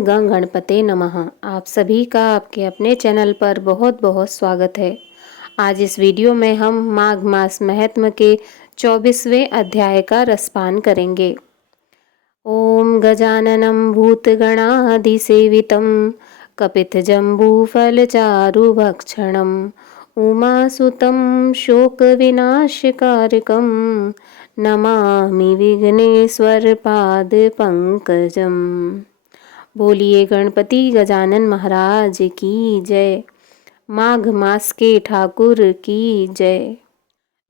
गं गणपते नमः। आप सभी का आपके अपने चैनल पर बहुत बहुत स्वागत है। आज इस वीडियो में हम माघ मास महात्म्य के 24वें अध्याय का रसपान करेंगे। ओम गजाननं भूतगणाधिसेवितं कपितजम्बूफलचारुभक्षणम् उमासुतं शोकविनाशकारकं नमामि विघ्नेश्वरपादपङ्कजम्। बोलिए गणपति गजानन महाराज की जय। माघ मास के ठाकुर की जय।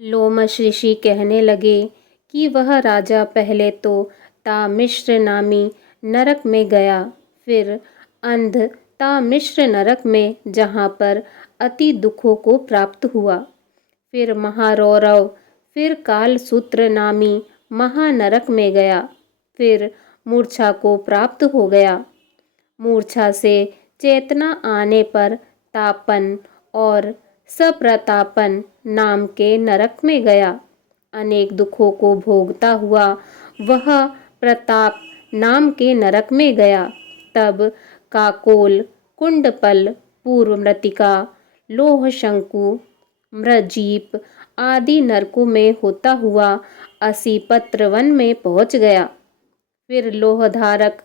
लोमश ऋषि कहने लगे कि वह राजा पहले तो तामिश्र नामी नरक में गया, फिर अंध तामिश्र नरक में जहाँ पर अति दुखों को प्राप्त हुआ, फिर महारौरव, फिर कालसूत्र नामी महानरक में गया, फिर मूर्छा को प्राप्त हो गया। मूर्छा से चेतना आने पर तापन और सप्रतापन नाम के नरक में गया। अनेक दुखों को भोगता हुआ वह प्रताप नाम के नरक में गया। तब काकोल, कुंडपल, पूर्वमृतिका, लोह शंकु, मृजीप आदि नरकों में होता हुआ असीपत्र वन में पहुंच गया। फिर लोहधारक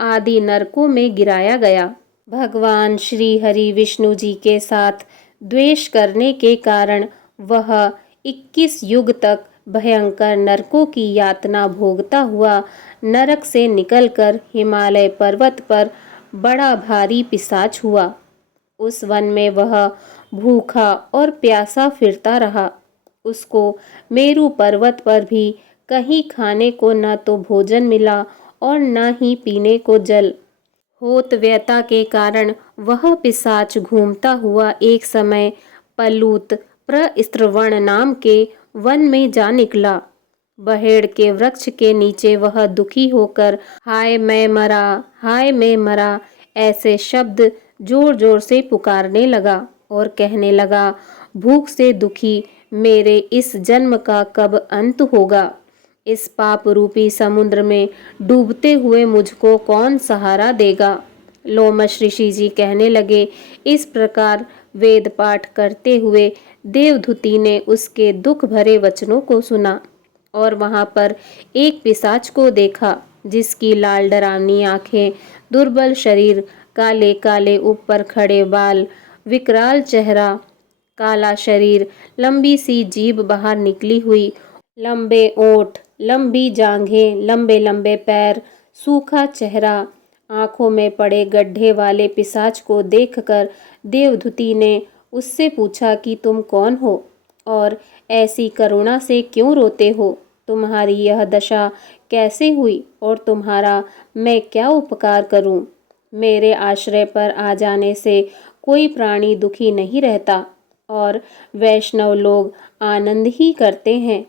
आदि नरकों में गिराया गया। भगवान श्री हरि विष्णु जी के साथ द्वेष करने के कारण वह 21 युग तक भयंकर नरकों की यातना भोगता हुआ नरक से निकलकर हिमालय पर्वत पर बड़ा भारी पिशाच हुआ। उस वन में वह भूखा और प्यासा फिरता रहा। उसको मेरु पर्वत पर भी कहीं खाने को न तो भोजन मिला और न ही पीने को जल। होत व्यथा के कारण वह पिशाच घूमता हुआ एक समय पलूत प्रस्त्रवण नाम के वन में जा निकला। बहेड़ के वृक्ष के नीचे वह दुखी होकर हाय मैं मरा, हाय मैं मरा ऐसे शब्द जोर जोर से पुकारने लगा और कहने लगा, भूख से दुखी मेरे इस जन्म का कब अंत होगा। इस पाप रूपी समुद्र में डूबते हुए मुझको कौन सहारा देगा। लोमश ऋषि जी कहने लगे, इस प्रकार वेद पाठ करते हुए देवधुति ने उसके दुख भरे वचनों को सुना और वहां पर एक पिशाच को देखा, जिसकी लाल डरावनी आंखें, दुर्बल शरीर, काले काले ऊपर खड़े बाल, विकराल चेहरा, काला शरीर, लंबी सी जीभ बाहर निकली हुई, लंबे ओंठ, लंबी जांघें, लंबे लंबे पैर, सूखा चेहरा, आंखों में पड़े गड्ढे वाले पिशाच को देखकर देवधुति ने उससे पूछा कि तुम कौन हो और ऐसी करुणा से क्यों रोते हो। तुम्हारी यह दशा कैसे हुई और तुम्हारा मैं क्या उपकार करूं। मेरे आश्रय पर आ जाने से कोई प्राणी दुखी नहीं रहता और वैष्णव लोग आनंद ही करते हैं।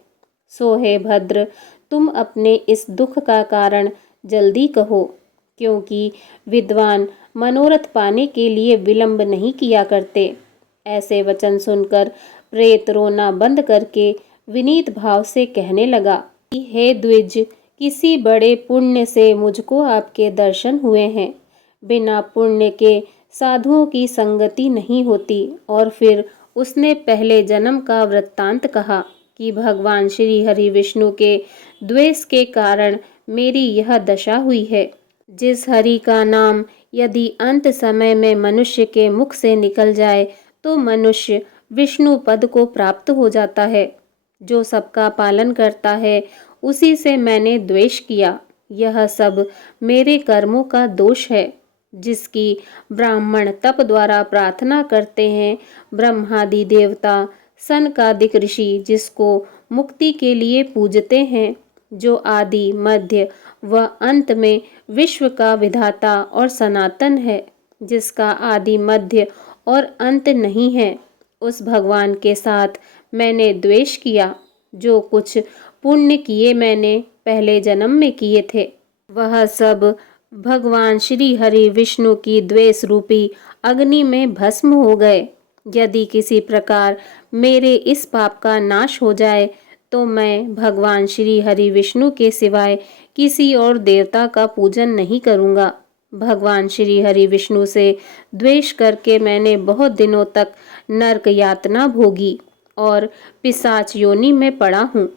सो हे भद्र, तुम अपने इस दुख का कारण जल्दी कहो, क्योंकि विद्वान मनोरथ पाने के लिए विलंब नहीं किया करते। ऐसे वचन सुनकर प्रेत रोना बंद करके विनीत भाव से कहने लगा कि हे द्विज, किसी बड़े पुण्य से मुझको आपके दर्शन हुए हैं। बिना पुण्य के साधुओं की संगति नहीं होती। और फिर उसने पहले जन्म का वृत्तांत कहा कि भगवान श्री हरि विष्णु के द्वेष के कारण मेरी यह दशा हुई है। जिस हरि का नाम यदि अंत समय में मनुष्य के मुख से निकल जाए तो मनुष्य विष्णु पद को प्राप्त हो जाता है। जो सबका पालन करता है उसी से मैंने द्वेष किया। यह सब मेरे कर्मों का दोष है, जिसकी ब्राह्मण तप द्वारा प्रार्थना करते हैं। ब्रह्मादि देवता, सनकादिक ऋषि जिसको मुक्ति के लिए पूजते हैं, जो आदि मध्य व अंत में विश्व का विधाता और सनातन है, जिसका आदि मध्य और अंत नहीं है, उस भगवान के साथ मैंने द्वेष किया। जो कुछ पुण्य किए मैंने पहले जन्म में किए थे, वह सब भगवान श्री हरि विष्णु की द्वेष रूपी अग्नि में भस्म हो गए। यदि किसी प्रकार मेरे इस पाप का नाश हो जाए तो मैं भगवान श्री हरि विष्णु के सिवाय किसी और देवता का पूजन नहीं करूँगा। भगवान श्री हरि विष्णु से द्वेष करके मैंने बहुत दिनों तक नरक यातना भोगी और पिशाच योनि में पड़ा हूँ।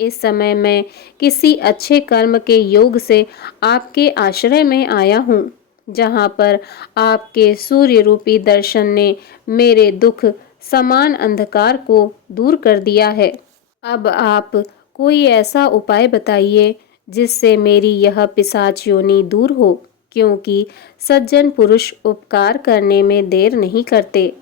इस समय मैं किसी अच्छे कर्म के योग से आपके आश्रय में आया हूँ, जहाँ पर आपके सूर्य रूपी दर्शन ने मेरे दुख समान अंधकार को दूर कर दिया है। अब आप कोई ऐसा उपाय बताइए जिससे मेरी यह पिशाच योनि दूर हो, क्योंकि सज्जन पुरुष उपकार करने में देर नहीं करते।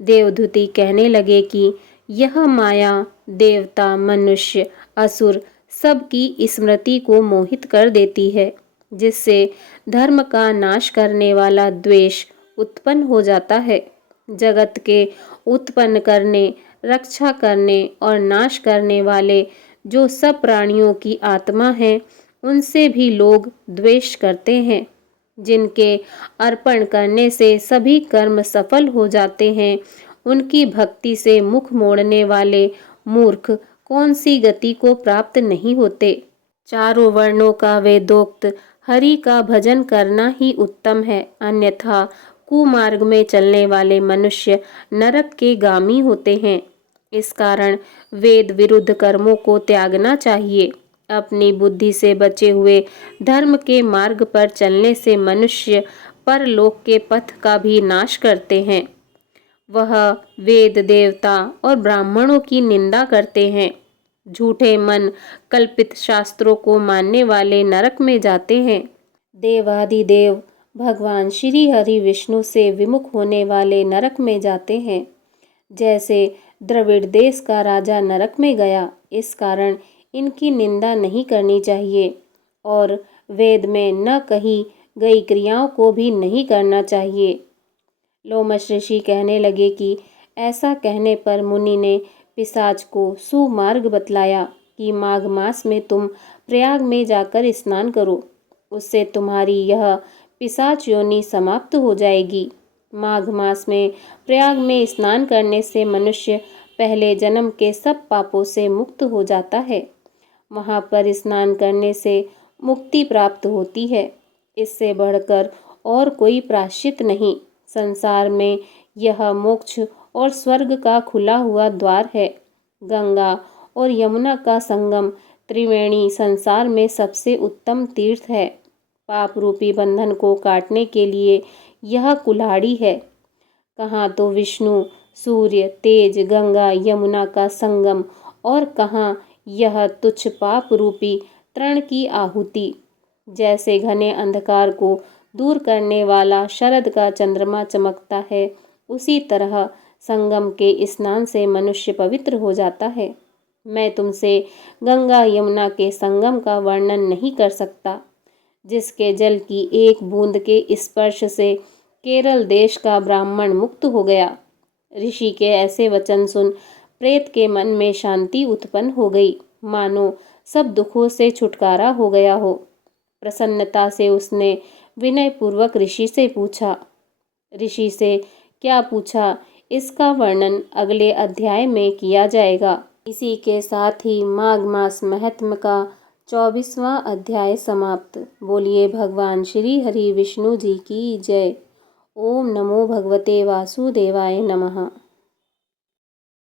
देवदूती कहने लगे कि यह माया देवता, मनुष्य, असुर सबकी स्मृति को मोहित कर देती है, जिससे धर्म का नाश करने वाला द्वेष उत्पन्न हो जाता है। जगत के उत्पन्न करने, रक्षा करने और नाश करने वाले जो सब प्राणियों की आत्मा है, उनसे भी लोग द्वेष करते हैं। जिनके अर्पण करने से सभी कर्म सफल हो जाते हैं, उनकी भक्ति से मुख मोड़ने वाले मूर्ख कौन सी गति को प्राप्त नहीं होते। चारों वर्णों का वेदोक्त हरि का भजन करना ही उत्तम है, अन्यथा कुमार्ग में चलने वाले मनुष्य नरक के गामी होते हैं। इस कारण वेद विरुद्ध कर्मों को त्यागना चाहिए। अपनी बुद्धि से बचे हुए धर्म के मार्ग पर चलने से मनुष्य परलोक के पथ का भी नाश करते हैं। वह वेद, देवता और ब्राह्मणों की निंदा करते हैं। झूठे मन कल्पित शास्त्रों को मानने वाले नरक में जाते हैं। देवादिदेव भगवान श्री हरि विष्णु से विमुख होने वाले नरक में जाते हैं। जैसे द्रविड़ देश का राजा नरक में गया, इस कारण इनकी निंदा नहीं करनी चाहिए और वेद में न कही गई क्रियाओं को भी नहीं करना चाहिए। लोमश ऋषि कहने लगे कि ऐसा कहने पर मुनि ने पिशाच को सुमार्ग बतलाया कि माघ मास में तुम प्रयाग में जाकर स्नान करो, उससे तुम्हारी यह पिशाच योनि समाप्त हो जाएगी। माघ मास में प्रयाग में स्नान करने से मनुष्य पहले जन्म के सब पापों से मुक्त हो जाता है। वहाँ पर स्नान करने से मुक्ति प्राप्त होती है। इससे बढ़कर और कोई प्रायश्चित नहीं। संसार में यह मोक्ष और स्वर्ग का खुला हुआ द्वार है। गंगा और यमुना का संगम त्रिवेणी संसार में सबसे उत्तम तीर्थ है। पाप रूपी बंधन को काटने के लिए यह कुल्हाड़ी है। कहाँ तो विष्णु, सूर्य, तेज, गंगा, यमुना का संगम और कहाँ यह तुच्छ पाप रूपी तृण की आहुति। जैसे घने अंधकार को दूर करने वाला शरद का चंद्रमा चमकता है, उसी तरह संगम के स्नान से मनुष्य पवित्र हो जाता है। मैं तुमसे गंगा यमुना के संगम का वर्णन नहीं कर सकता, जिसके जल की एक बूंद के स्पर्श से केरल देश का ब्राह्मण मुक्त हो गया। ऋषि के ऐसे वचन सुन प्रेत के मन में शांति उत्पन्न हो गई, मानो सब दुखों से छुटकारा हो गया हो। प्रसन्नता से उसने विनय पूर्वक ऋषि से पूछा। ऋषि से क्या पूछा, इसका वर्णन अगले अध्याय में किया जाएगा। इसी के साथ ही माघ मास महात्म्य का 24वां अध्याय समाप्त। बोलिए भगवान श्री हरि विष्णु जी की जय। ओम नमो भगवते वासुदेवाय नमः।